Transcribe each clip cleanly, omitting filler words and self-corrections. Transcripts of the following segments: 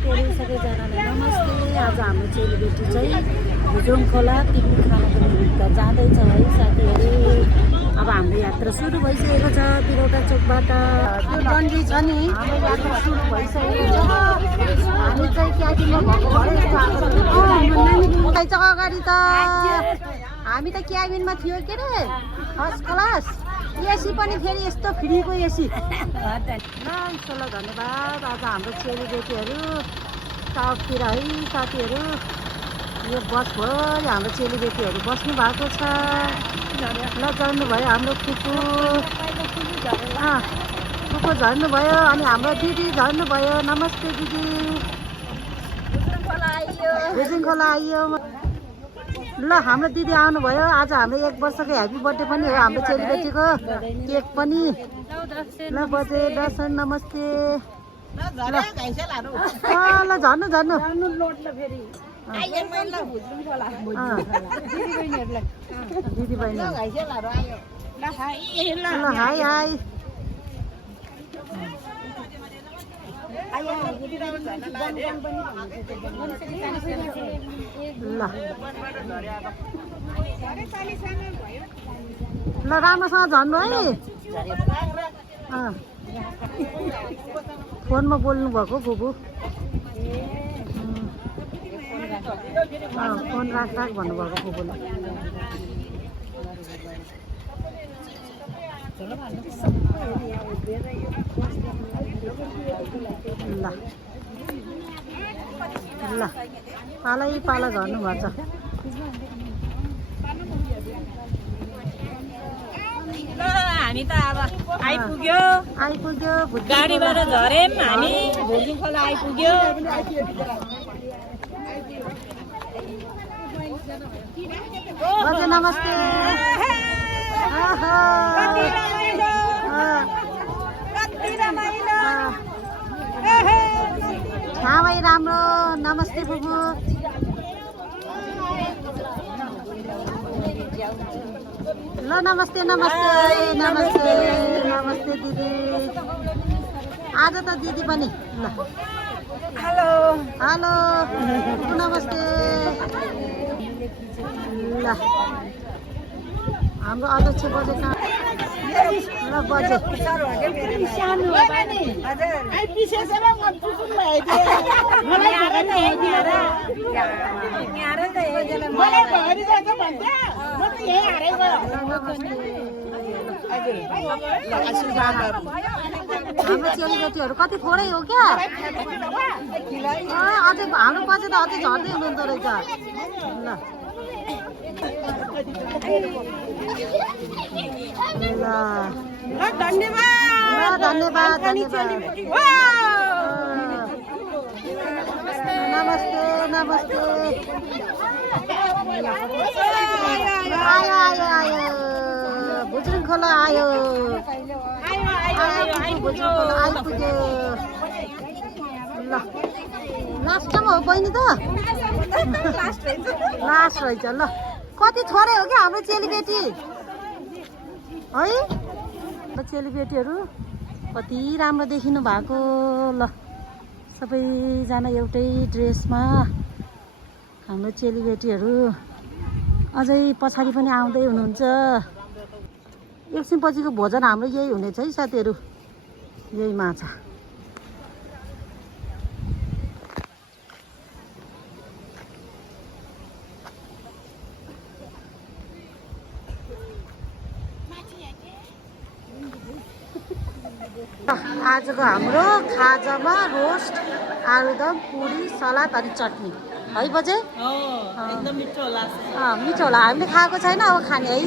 साथीहरू सबैजनालाई नमस्ते। आज हाम्रो चेलीबेटी चाहिँ भुजोङ खोला पिकनिक खानको निमित्त जाँदैछ है साथीहरू। अब हाम्रो यात्रा सुरु भइसकेको छ तिरौटा चोकबाट। डन्डी छ नि हाम्रो यात्रा सुरु भइसकेको छ। हामी चाहिँ क्याबिनमा भएको भएर यस्तो अगाडि त हामी त क्याबिनमा थियो के अरे फर्स्ट क्लास। एसी पनि फेरि यस्तो फ्रीको एसी। ल धन्यवाद। आज हाम्रो चेलीबेटीहरू टाउकतिर है साथीहरू। यो बसभरि हाम्रो चेलीबेटीहरू बस्नु भएको छ। ल झर्नुभयो हाम्रो फुपू झर्नुभयो अनि हाम्रो दिदी झर्नुभयो। नमस्ते दिदी। भुजोङ खोला आइयो। ल हाम्रो दिदी आउनुभयो। आज हाम्रो 1 वर्षको ह्याप्पी बर्थडे पनि हो हाम्रो चेलीबेटीको। केक पनि ल बजे दर्शन नमस्ते। ल झर्नु झर्नु दिदी बहिनी। ल हाई हाई। ल राम्रोसँग झर्नु है। फोनमा बोल्नु भएको फुपू। फोन राख राख भन्नुभएको फुपूले। ल ल पालै पाला झर्नु भएको छ। हामी त अब आइपुग्यो गाडीबाट झर्यौँ हामी। भुजोङ खोला आइपुग्यो। बजे नमस्ते। भाइ राम्रो। नमस्ते बुबु। ल नमस्ते नमस्ते नमस्ते नमस्ते दिदी। आज त दिदी पनि। ल हेलो हेलो नमस्ते। ल हाम्रो अध्यक्ष बजे कहाँ? ल बजे हाम्रो चेलीबेटीहरू कति थोरै हो क्या। अझै हाम्रो पछि त अझै झर्दै हुनुहुँदो रहेछ। ल धन्यवाद धन्यवाद धन्यवाद। नमस्ते नमस्ते। आयो आयो आयो भुजोङ खोला आयो। भुजोङ खोला आइपुग्यो। ल लास्टमा हो बहिनी त। लास्ट रहेछ। ल कति छोरे हो क्या हाम्रो चेलीबेटी है। चेलीबेटीहरू कति राम्रो देखिनु भएको। ल सबैजना एउटै ड्रेसमा हाम्रो चेलीबेटीहरू। अझै पछाडि पनि आउँदै हुनुहुन्छ। एकछिनपछिको भोजन हाम्रो यही हुनेछ है साथीहरू। यही माछा। आजको हाम्रो खाजामा रोस्ट आलुदम पुरी सलाद अनि चटनी है बजे। एकदम मिठो होला। मिठो होला। हामीले खाएको छैन अब खाने है।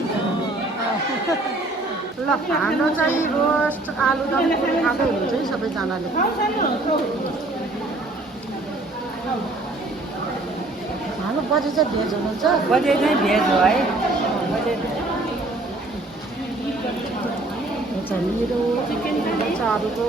ल हाम्रो चाहिँ रोस्ट आलुदम पुरी खाँदै हुनुहुन्छ है सबैजनाले। हाम्रो बजे चाहिँ भेज हुनुहुन्छ। बजे चाहिँ भेज हो है। मेरो अरूको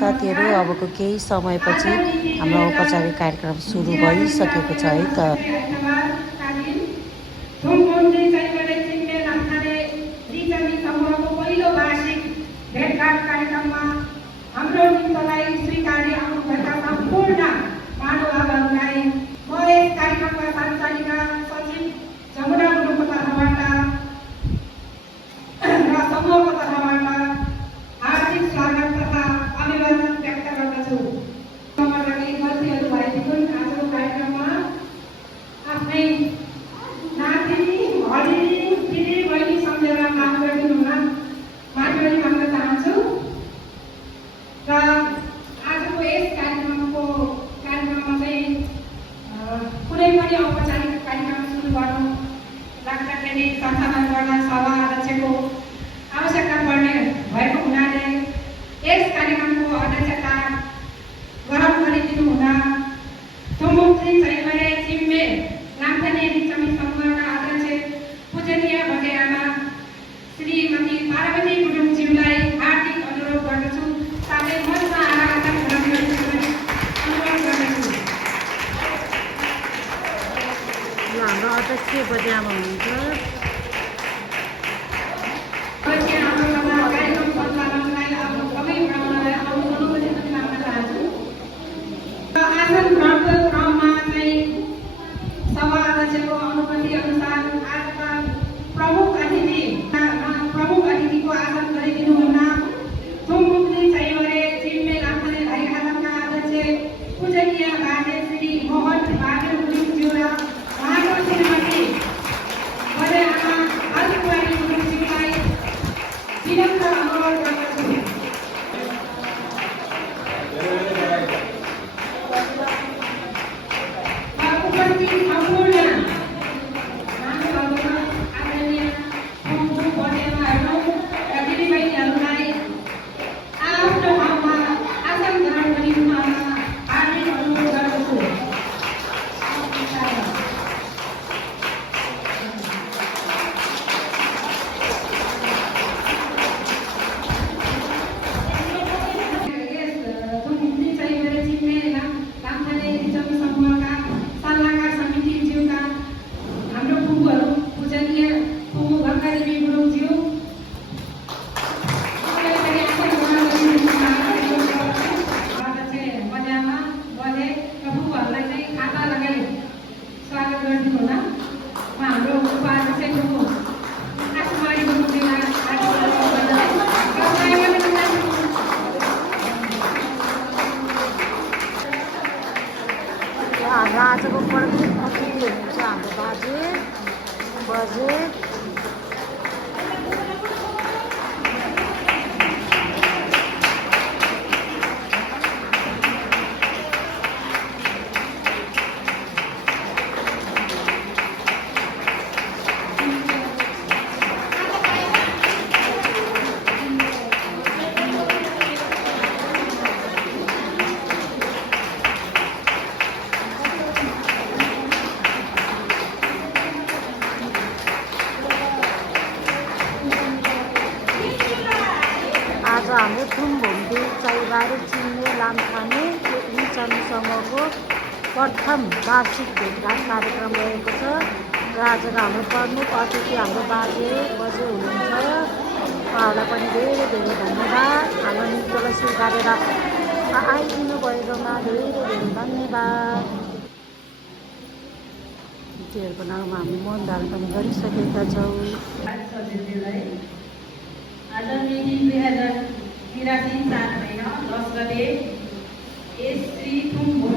साथीहरू, अबको केही समयपछि हाम्रो औपचारिक कार्यक्रम सुरु भइसकेको छ है त। पहिलो वार्षिक भेटघाट कार्यक्रममा हाम्रो निम्तलाई स्वीकार्य आउनुभएका सम्पूर्ण महानुभावहरूलाई म यस कार्यक्रमका सञ्चालिका सचिव जमुना गुरुङको तर्फबाट र समूहको तर्फबाट हार्दिक स्वागत तथा अभिवादन व्यक्त गर्दछु। गल्तीहरू भएको पनि आजको कार्यक्रममा आफ्नै नातिनी हरिणी दिदी बहिनी सम्झेर काम गरिदिनु हुन माथि पनि भन्न चाहन्छु। र आजको यस कार्यक्रममा चाहिँ कुनै पनि औपचारिक कार्यक्रम सुरु गर्नु लाग्दाखेरि संस्थानबाट सभा अध्यक्षको आवश्यकता पर्ने भएको हुनाले यस कार्यक्रमको अध्यक्षता ग्रहण गरिदिनु हुन थुम्बुङ चैमरे चिम्मे लाम्थाने रिचमी समूहका अध्यक्ष पूजनीय भगेआमा श्रीमती पार्वती गुरुङज्यूलाई हार्दिक अनुरोध गर्दछु। साथै मञ्चमा आएर ग्रहण गरिदिनु अनुरोध गर्दछु। हाम्रो अध्यक्ष बजामा हुनुहुन्छ। कार्यक्रम सञ्चालनलाई आफ्नो सबै ब्राह्मणलाई अनुमति माग्न चाहन्छु। आसन प्राप्त क्रममा चाहिँ सभा अध्यक्षको अनुमति अनुसार आजका प्रमुख अतिथिको आसन गरिदिनु हुन थुम्बुङ चैमरे चिम्मे लाम्थाने भाइखालाका अध्यक्ष पूजनीय बाजे श्री मोहन बहादुर गुरुङज्यू र उहाँको श्रीमती बजेआमा हरिकुमारी गुरुङज्यूलाई विनम्र अनुरोध गर्दछु। उपस्थित सम्पूर्ण मान्छेहरू आदरणीय थुम्बुङ बजेआमाहरू र दिदीबहिनीहरूलाई आफ्नो ठाउँमा आसन ग्रहण गरिदिन हार्दिक अनुरोध गर्दछु। हाम्रो फुपूहरू पूजनीय फुपू गङ्गादेवी गुरुङज्यू बजामा बजे र फुपूहरूलाई चाहिँ खाता लगाई स्वागत गरिदिनु हुन म हाम्रो उपाध्यक्ष फुपू आशीर्वादी गुरुङज्यूलाई हाम्रो आजको प्रमुख अतिथि हुनुहुन्छ हाम्रो बजे आज हाम्रो थुम्बुङ चैबारे चिम्मे लाम्थाने रिचमी समूहको प्रथम वार्षिक भेटघाट कार्यक्रम रहेको छ र आजको हाम्रो प्रमुख अतिथि हाम्रो बजे हुनुहुन्छ। उहाँहरूलाई पनि धेरै धेरै धन्यवाद। हाम्रो नृत्यलाई स्वीकारेर आइदिनु भएकोमा धेरै धेरै धन्यवाद। नृत्यहरूको नाउँमा हामी मौन धारण पनि गरिसकेका छौँ। आज मिति 2083 साल महिना 10 गते यस श्री थुम्बुङ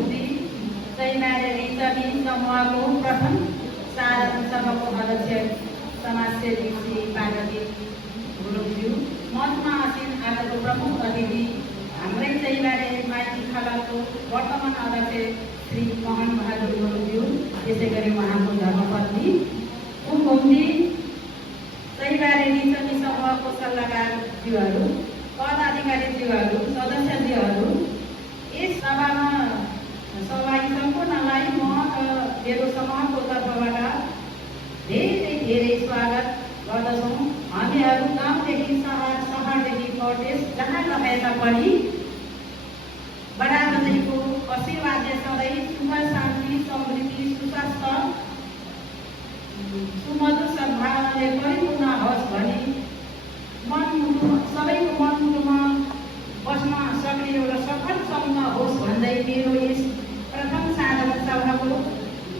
चैमारे रिचमी समूहको प्रथम साधारण सभाको अध्यक्ष समाजसेवी श्री पार्वती गुरुङज्यू, मञ्चमा आसीन आजको प्रमुख अतिथि हाम्रै चैमारे माइती खालाको वर्तमान अध्यक्ष श्री मोहन बहादुर गुरुङज्यू, त्यसै गरी उहाँको धर्मपत्नी थुम्बुङ चैबारे रिचमी समूहको सल्लाहकारज्यूहरू, पदाधिकारीज्यूहरू, सदस्यज्यूहरू, यस सभामा सहभागी सम्पूर्णलाई म मेरो समूहको तर्फबाट धेरै धेरै स्वागत गर्दछौँ। हामीहरू गाउँदेखि सहर, सहरदेखि परदेश जहाँ रहे तापनि आशीर्वादले सधैँ सुख शान्ति समृद्धि सुस्वास्थ्य सुमधुर सद्भावनाले परिपूर्ण होस् भनी सबैको मनमुटुमा बस्न सक्ने एउटा सफल समूह होस् भन्दै मेरो यस प्रथम साधारण सभाको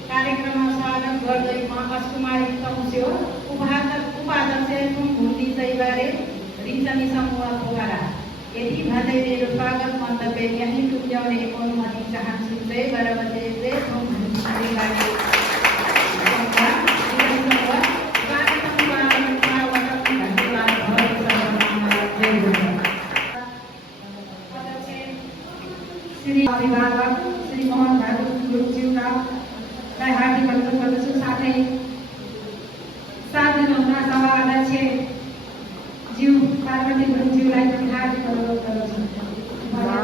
कार्यक्रममा स्वागत गर्दै म कुमारी तमुस्यो उपाध्यक्ष घुम्ती जैबारे रिन्चनी समूह पोखरा यति भन्दै मेरो स्वागत मन्तव्य यहीँ टुङ्ग्याउने अनुमति चाहन्छु। जय बराबते जय श्री अभिभावक श्री मोहन बहादुर गुरुज्यूलाई हार्दिक अनुरोध गर्दछु। साथै साथ दिनुहुँदा सभा अध्यक्ष ज्यू पार्वती गुरुज्यूलाई पनि हार्दिक अनुरोध गर्दछु।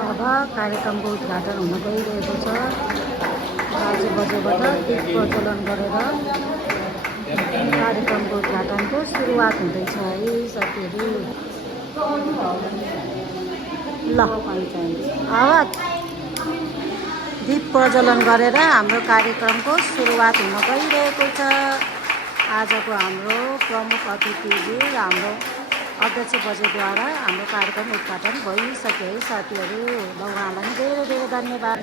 अब कार्यक्रमको उद्घाटन हुन गइरहेको छ। 5 बजेबाट दीप प्रज्वलन गरेर कार्यक्रमको उद्घाटनको सुरुवात हुँदैछ है साथीहरू। ल अब दीप प्रज्वलन गरेर हाम्रो कार्यक्रमको सुरुवात हुन गइरहेको छ। आजको हाम्रो प्रमुख अतिथिज्यू हाम्रो अध्यक्ष बजेद्वारा हाम्रो कार्यक्रम उद्घाटन भइसक्यो है साथीहरू। ल उहाँलाई धेरै धेरै धन्यवाद।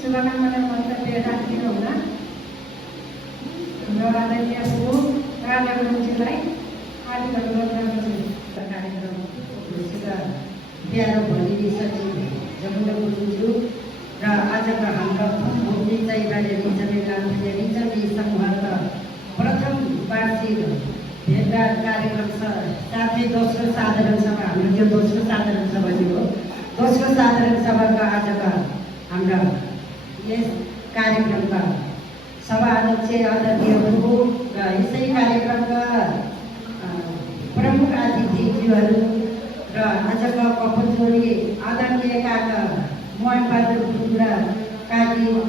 शुभकामना मन्तव्य राखिदिनुहुन र आदरणीय राजा गुरुजीलाई हार्दिक अनुरोध गर्दछु। कार्यक्रमसित प्यारो भनिदिई सचिव जमुना गुरुज्यू र आजका हाम्रा भूमि चाहिँबारे रिन्चनी समूहका प्रथम वार्षिक भेटघाट कार्यक्रम छ। साथै दोस्रो साधारण सभा हाम्रो त्यो दोस्रो साधारण सभा हो। दोस्रो साधारण सभाका आजका हाम्रा यस कार्यक्रमका सभा अध्यक्ष आदरणीयहरू र यसै कार्यक्रमका प्रमुख अतिथिज्यूहरू र आजका कपचोरी आदरणीय काका मोहन बहादुर गुरुङ र काकीहरू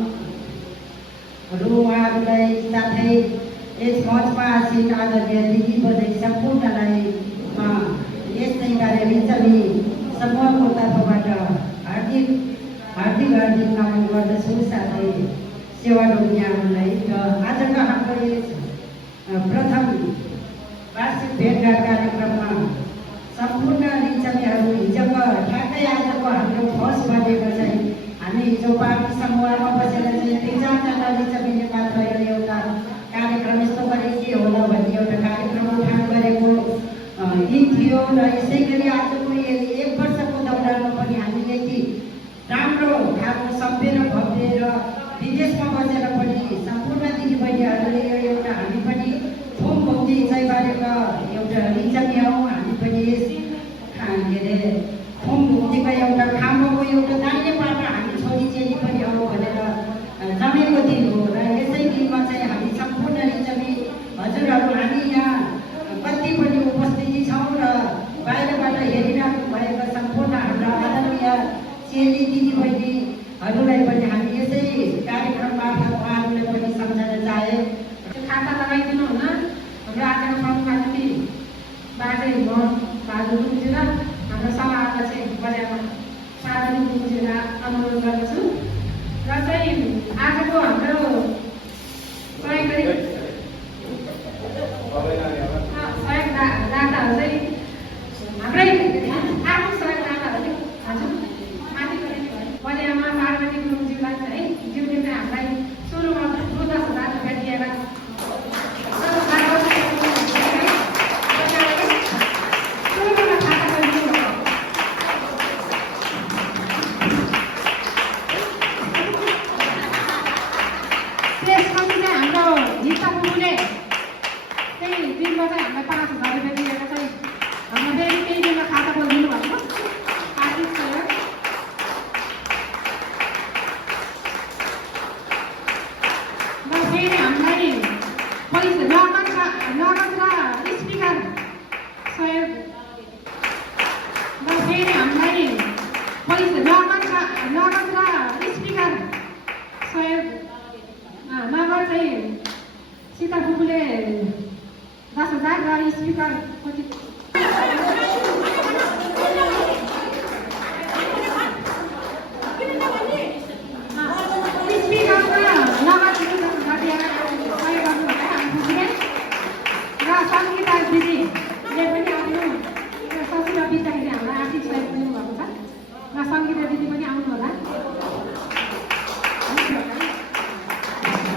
उहाँहरूलाई साथै यस मञ्चमा आसीन आदरणीय दिदी बधाई सम्पूर्णलाई यस्तै कार्य रिन्चनी समूहको तर्फबाट हार्दिक नमन गर्दछु। साथै सेवा डोमियाहरूलाई र आजका हाम्रो यस प्रथम वार्षिक भेटघाट कार्यक्रममा सम्पूर्ण रिन्चनीहरू हिजोको ठ्याक्कै आजको हाम्रो फर्स्ट बनेको चाहिँ हामी हिजो पार्टी समूहमा बसेर चाहिँ 3-4जना रिन्चनीले मात्र एउटा कार्यक्रम यस्तो गरे के होला भन्ने एउटा कार्यक्रम उठान गरेको दिन थियो र यसै गरी आजको 1 वर्षको दौरानमा पनि हामी यति राम्रो खालको सभ्य र भव्य र विदेशमा बसेर पनि सम्पूर्ण दिदीबहिनीहरूले एउटा हामी पनि थुम भक्ति जैबारेका एउटा रिन्चनी हौँ। हामी पनि यस के अरे थुम भक्तिको एउटा खाम्बोको एउटा दाहिनेबाट हामी छोरी चेली पनि हौँ भनेर जमेको दिन हो र यसै दिनमा चाहिँ हामी सम्पूर्ण रिन्चनी हजुरहरू हामी यहाँ कति पनि उपस्थिति छौँ र बाहिरबाट हेरिराख्नु भएको सम्पूर्ण हाम्रा आदरणीय चेली दिदीबहिनीहरूलाई पनि हामी यसै कार्यक्रम मार्फत उहाँहरूले पनि सम्झन चाहे। खाता लगाइदिनु हुन हाम्रो आजको प्रमुख अतिथि बाजे मोहन बहादुर गुरुजी र हाम्रो सभा अध्यक्ष बजारमा साधन गुरुजीलाई अनुरोध गर्दछु। र चाहिँ आजको हाम्रो सहयोगदाताहरू चाहिँ हाम्रै आफ्नो सहयोगदाताहरूले हजुर माथि बजारमा पार्वती गुरुजीलाई चाहिँ ज्यूले नगद र स्पिकर सहयोग र फेरि हामीलाई नगद र स्पिकर सहयोग नगद चाहिँ सीता फुपूले 10,000 र स्पिकर कति सङ्गीता दिदीले पनि आफ्नो ससुरा बित्दाखेरि हामीलाई आर्थिक सहयोग दिनुभएको छ र सङ्गीता दिदी पनि आउनु होला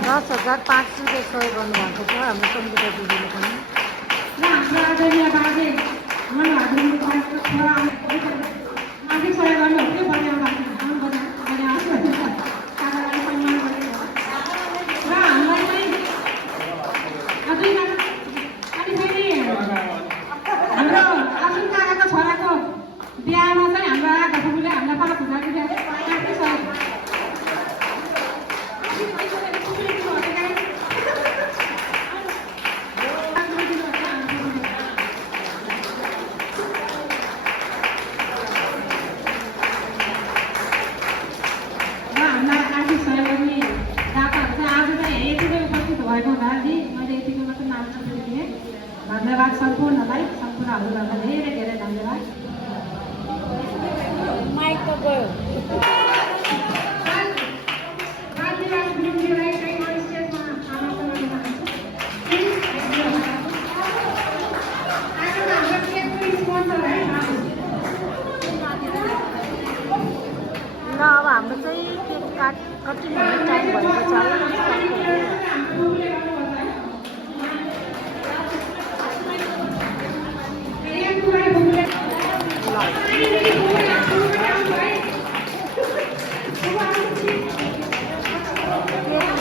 10,500 सहयोग गर्नुभएको छ हाम्रो सङ्गीता दिदीले पनि र हाम्रो आदरणीय बाजे मनबहादुर पार्कको छोरा आर्थिक सहयोग गर्नुहुन्थ्यो बनाउँदाखेरि सम्मान गरेर र हामीलाई चाहिँ हाम्रो अजुन काकाको छोराको बिहामा चाहिँ हाम्रो आगा फुपूले हामीलाई 5,000 रुपियाँ आर्थिक सहयोग धन्यवाद सम्पूर्णलाई सम्पूर्ण हजुरहरूलाई धेरै धेरै धन्यवाद माइक त गयो र अब हाम्रो चाहिँ केक कटिङ हुने टाइम भएको छ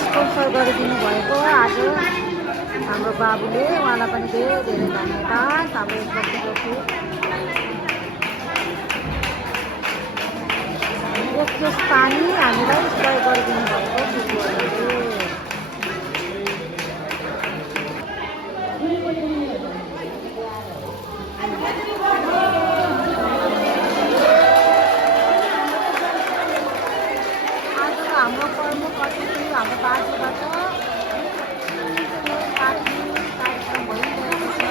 स्पोन्सर गरिदिनु भएको आज हाम्रो बाबुले उहाँलाई पनि धेरै धेरै धन्यवाद हाम्रो एक केस पानी हामीलाई सहयोग गरिदिनु भएको दिदीहरूले हाम्रो प्रमुख अतिथि हाम्रो पार्टीबाट कार्यक्रम भइरहेको छ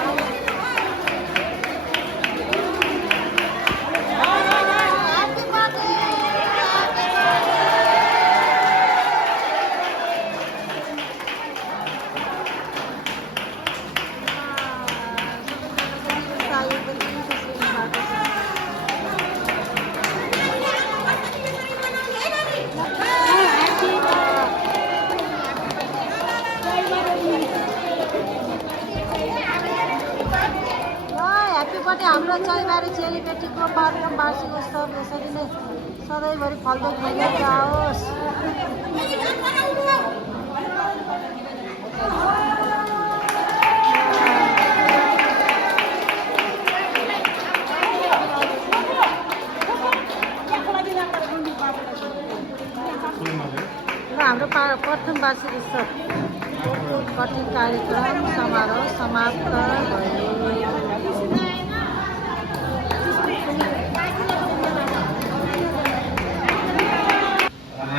हाम्रो चौबारी चेलीबेटीको कार्यक्रम वार्षिक उत्सव यसरी नै सधैँभरि फल्दै फुल्दै जाओस्। र हाम्रो प्रथम वार्षिक उत्सव कठिन कार्यक्रम समारोह समाप्त भयो।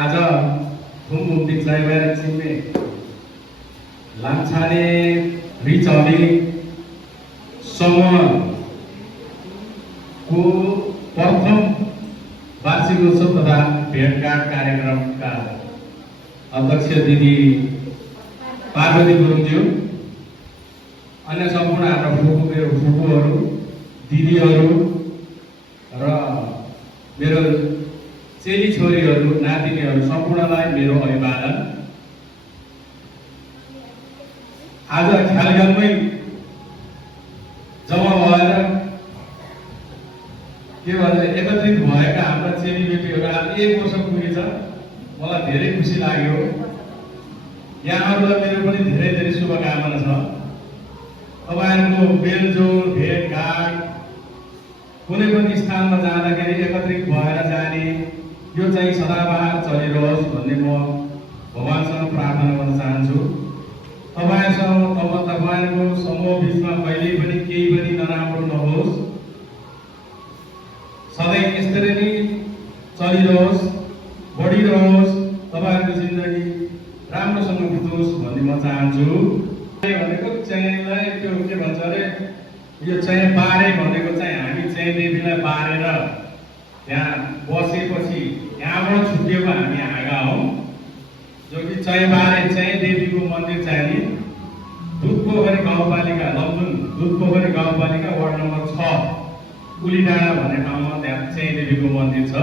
आज थुममुक्ति चैबारी छिम्मे लाम्छाने रिचौली समूहको प्रथम वार्षिक उत्सव तथा भेटघाट कार्यक्रमका अध्यक्ष दिदी पार्वती गुरुङज्यू, अन्य सम्पूर्ण हाम्रो मेरो फुपूहरू, दिदीहरू र मेरो चेली छोरीहरू, नातिनीहरू सम्पूर्णलाई मेरो अभिवादन। आज ख्यालगाउँमै जम्मा भएर के भन्छ एकत्रित भएका हाम्रा चेलीबेटीहरू आज 1 वर्ष पुगेछ। मलाई धेरै खुसी लाग्यो। यहाँहरूलाई मेरो पनि धेरै धेरै शुभकामना छ। तपाईँहरूको मेलजोल भेटघाट कुनै पनि स्थानमा जाँदाखेरि एकत्रित भएर जाने यो चाहिँ सदाबहार चलिरहोस् भन्ने म भगवानसँग प्रार्थना गर्न चाहन्छु। तपाईँहरूको समूह बिचमा कहिल्यै पनि केही पनि नराम्रो नहोस्, सधैँ यसरी नै चलिरहोस्, बढिरहोस्, तपाईँहरूको जिन्दगी राम्रोसँग बितोस् भन्ने म चाहन्छु। भनेको चैँलाई त्यो के भन्छ अरे, यो चैँ बारे भनेको चाहिँ हामी चैँ देवीलाई बारेर त्यहाँ बसेपछि यहाँबाट छुट्टिएको हामी हाँगा हौँ, जो कि चैँ बारे चैँ देवीको मन्दिर चाहिँ नि दुधपोखरी गाउँपालिका, लमजुङ दुधपोखरी गाउँपालिका वार्ड नम्बर 6 कुलीडाँडा भन्ने ठाउँमा त्यहाँ चैँ देवीको मन्दिर छ,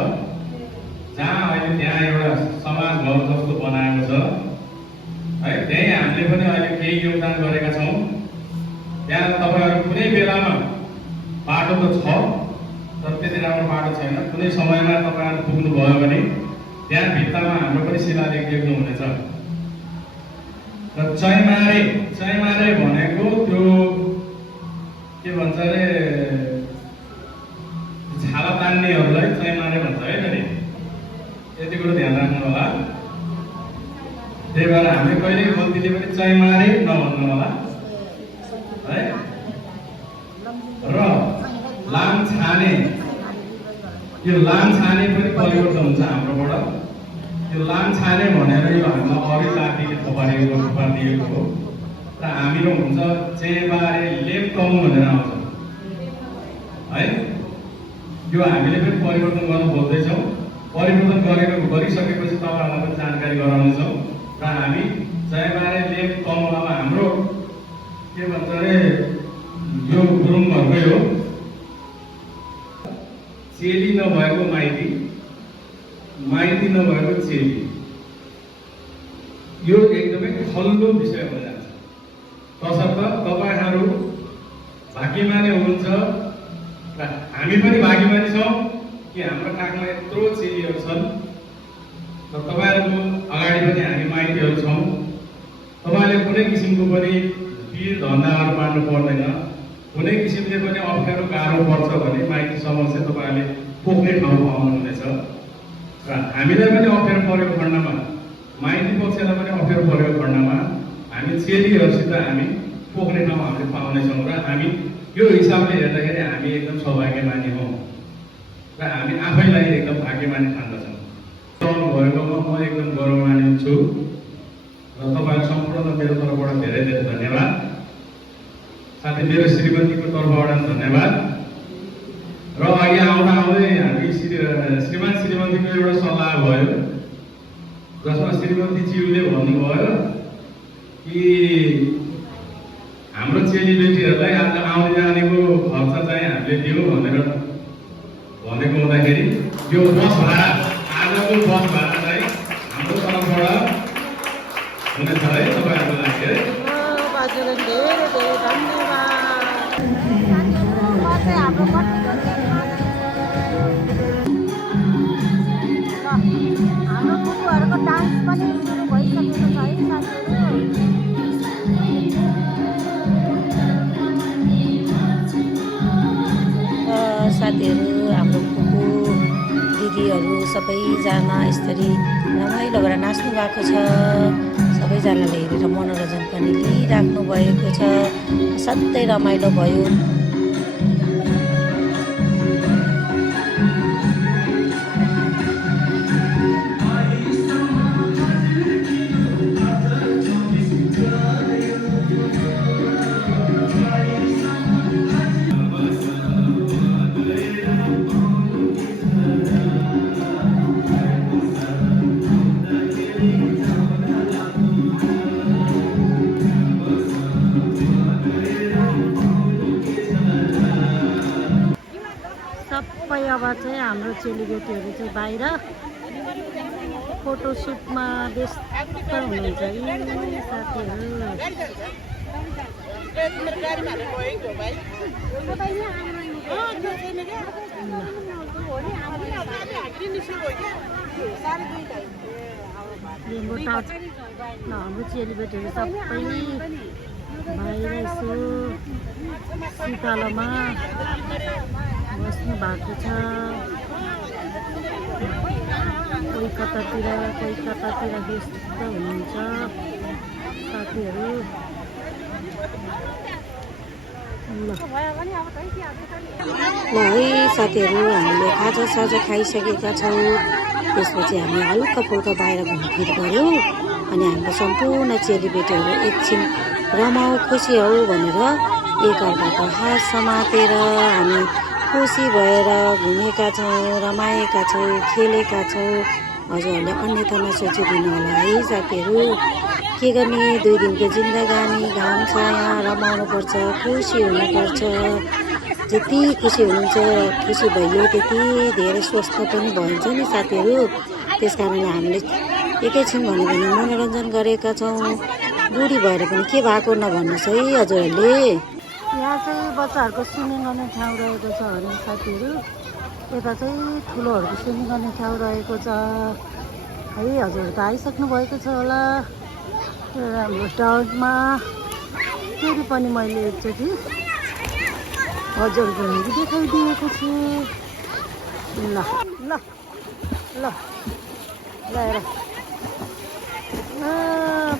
जहाँ अहिले त्यहाँ एउटा समाज घर जस्तो बनाएको छ है। त्यही हामीले पनि अहिले केही योगदान गरेका छौँ। त्यहाँ तपाईँहरू कुनै बेलामा बाटो त छ तर त्यति राम्रो बाटो छैन, कुनै समयमा तपाईँहरू पुग्नुभयो भने त्यहाँ भित्तामा हाम्रो पनि शिलालेख देख्नुहुनेछ। र चैँमारे भनेको त्यो के भन्छ अरे, छाला तान्नेहरूलाई चैँमारे भन्छ है त नि, यति कुरो ध्यान राख्नु होला। त्यही भएर हामी कहिले गल्तीले पनि चैँमारे नभन्नु होला है। र लामछाने, यो लामछाने पनि परिवर्तन हुन्छ हाम्रोबाट। यो लामछाने भनेर यो हामीलाई अरू जातिले थोपारिएको हो र हामीहरू हुन्छ चेबारे लेप्तम भनेर आउँछ है। यो हामीले पनि परिवर्तन गर्न खोज्दैछौँ। परिवर्तन गरिसकेपछि तपाईँहरूलाई पनि जानकारी गराउनेछौँ। र हामी चेबारे लेप्तममा हाम्रो के भन्छ अरे, यो गुरुङहरूकै हो, चेली नभएको माइती, माइती नभएको चेली, यो एकदमै खल्लो विषय हुन जान्छ। तसर्थ तपाईँहरू भाग्यमानी हुनुहुन्छ र हामी पनि भाग्यमानी छौँ कि हाम्रो काखमा यत्रो चेलीहरू छन् र तपाईँहरूको अगाडि पनि हामी माइतीहरू छौँ। तपाईँले कुनै किसिमको पनि वीर धन्दाहरू मान्नु पर्दैन। कुनै किसिमले पनि अप्ठ्यारो गाह्रो पर्छ भने माइती समस्या तपाईँहरूले पोख्ने ठाउँ पाउनुहुनेछ। र हामीलाई पनि अप्ठ्यारो परेको खण्डमा, माइती पक्षलाई पनि अप्ठ्यारो परेको खण्डमा हामी चेलीहरूसित हामी पोख्ने ठाउँ हामीले पाउनेछौँ। र हामी यो हिसाबले हेर्दाखेरि हामी एकदम सौभाग्यमानी हौँ र हामी आफैलाई एकदम भाग्यमानी ठान्दछौँ। भएकोमा म एकदम गौरवमानी छु र तपाईँहरू सम्पूर्ण मेरो तर्फबाट धेरै धेरै धन्यवाद। साथै मेरो श्रीमतीको तर्फबाट धन्यवाद। र अघि आउँदै हामी श्रीमान श्रीमतीको एउटा सल्लाह भयो, जसमा श्रीमतीज्यूले भन्नुभयो कि हाम्रो चेलीबेटीहरूलाई आज आउने जानेको खर्च चाहिँ हामीले दिउँ भनेर भनेको हुँदाखेरि यो बस भाडा, आजको बस भाडा चाहिँ हाम्रो तर्फबाट हुनेछ है तपाईँहरूको लागि है। हजुर धेरै धेरै धन्यवाद। हाम्रो गुरुहरूको डान्स पनि सुरु भइसकेको छ है साथीहरू। हाम्रो फुपू दिदीहरू सबैजना यसरी रमाइलो गरेर नाच्नु भएको छ। सबैजनाले हेरेर मनोरञ्जन पनि लिइराख्नु भएको छ। सधैँ रमाइलो भयो। सबै अब चाहिँ हाम्रो चेलीबेटीहरू चाहिँ बाहिर फोटोसुटमा व्यस्त हुनुहुन्छ यी साथीहरू। हाम्रो चेलीबेटीहरू सबै बाहिर यसो शीतलमा बस्नु भएको छ। कोही कतातिर व्यस्त हुनुहुन्छ। साथीहरू ल है साथीहरू हामीले खाजासाजा खाइसकेका छौँ। त्यसपछि हामी हल्का फुल्का बाहिर घुमफिर गऱ्यौँ अनि हाम्रो सम्पूर्ण चेलीबेटीहरू एकछिन रमाऊ खुसी हौ भनेर एकअर्काको हात समातेर हामी खुसी भएर घुमेका छौँ, रमाएका छौँ, खेलेका छौँ। हजुरहरूले अन्यथा नसोचिदिनु होला है साथीहरू। के गर्ने, 2 दिनको जिन्दगानी, घाम छाया, रमाउनुपर्छ, खुसी हुनुपर्छ। जति खुसी हुनुहुन्छ, खुसी भइयो त्यति धेरै स्वस्थ पनि भइन्छ नि साथीहरू। त्यस कारणले हामीले एकैछिन भन्यो भने मनोरञ्जन गरेका छौँ। बुढी भएर पनि के भएको नभन्नुहोस् है हजुरहरूले। यहाँ चाहिँ बच्चाहरूको स्विमिङ गर्ने ठाउँ रहेको छ भने साथीहरू, यता चाहिँ ठुलोहरूको स्विमिङ गर्ने ठाउँ रहेको छ है। हजुरहरू त आइसक्नु भएको छ होला हाम्रो ठाउँमा। फेरि पनि मैले एकचोटि हजुरको लागि देखाइदिएको छु। ल ल ल ल हेर,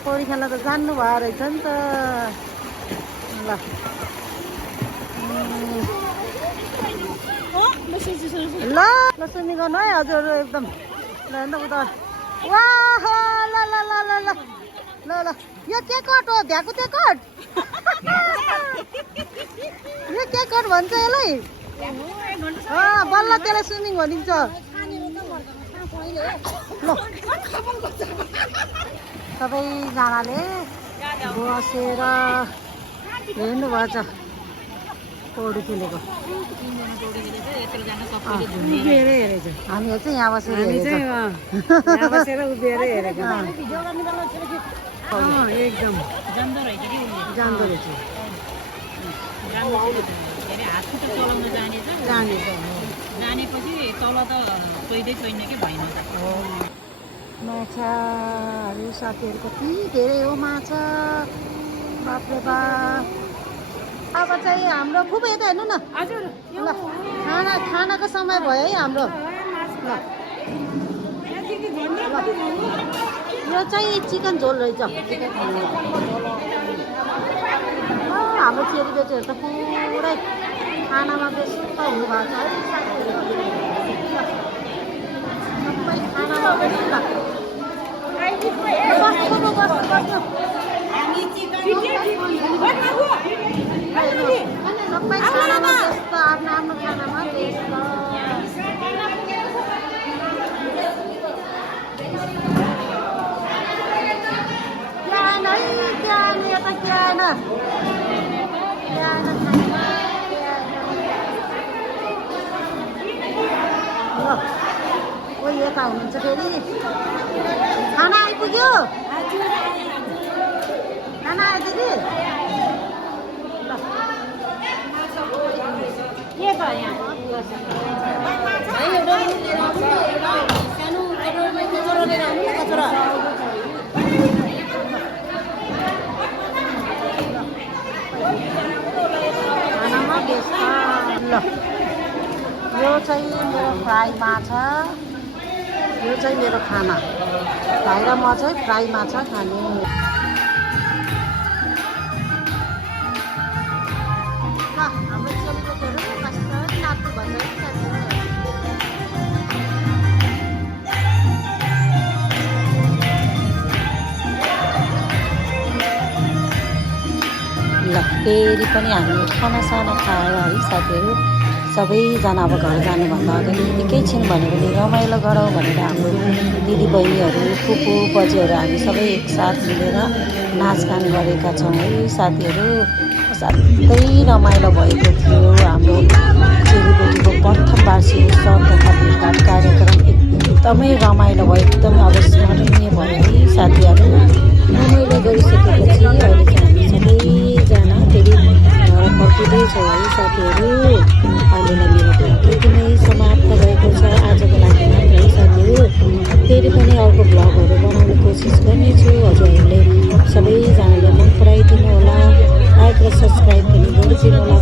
पौडी खेल्न त जान्नु भयो रहेछ नि त। ल ल ल स्विमिङ गर्नु है हजुरहरू एकदम। ल हेर्नु उता, वाह ल ल ल ल ल ल ल यो के कट हो, भ्याकुते कट। यो के कट भन्छ यसलाई? बल्ल त्यसलाई स्विमिङ भनिन्छ। ल सबैजनाले बसेर हेर्नुभएछ पौडी खेलेको। हामीहरू चाहिँ यहाँ बसेर हेरेको। एकदम जान्दो रहेछ। जानेपछि तल त छोइँदै के भएन। माछाहरू साथीहरू कति धेरै हो माछा, बाफ्रे बाफ। अब चाहिँ हाम्रो खुब यता हेर्नु न। हजुर ल खानाको समय भयो है हाम्रो। ल यो चाहिँ चिकन झोल रहेछ। हाम्रो चेलीबेटीहरू त पुरै खानामा व्यस्त हुनुभएको छ है साथीहरू। सबै खानामा व्यस्त। सबै खानामा व्यस्त, आफ्नो आफ्नो खानामा व्यस्त। यता के आएन, ओ यता हुनुहुन्छ फेरि। खाना आइपुग्यो, खाना आयो दिदी। के भयो यहाँ? खानामा व्यस्त। ल यो चाहिँ मेरो फ्राई माछा, यो चाहिँ मेरो खाना। भाइ र म चाहिँ फ्राई माछा खाने। हाम्रो चेलीबेटीहरू कसरी नाच्नु भन्छ है साथीहरू। ल फेरि पनि हामी खानासाना खाएर है साथीहरू। सबैजना अब घर जानुभन्दा अगाडि एकैछिन भन्यो भने रमाइलो गरौँ भनेर हाम्रो दिदीबहिनीहरू, फुपू बजेहरू हामी सबै एकसाथ मिलेर नाचगान गरेका छौँ है साथीहरू। साथै रमाइलो भएको थियो। हाम्रो चेलीबेटीको प्रथम वार्षिक उत्सव तथा भेटघाट कार्यक्रम एकदमै रमाइलो भयो, एकदमै अविस्मरणीय भयो है साथीहरू। रमाइलो गरिसकेपछि अहिले चाहिँ हामी सबैजना फेरि घर फर्किँदैछौँ है साथीहरू। अहिलेलाई मेरो भ्लग यति नै समाप्त भएको छ आजको लागि मात्र है साथीहरू। फेरि पनि अर्को भ्लगहरू बनाउने कोसिस गर्नेछु। हजुरहरूले सबैजनाले मन पराइदिनु होला, लाइक र सब्सक्राइब पनि गरिदिनु होला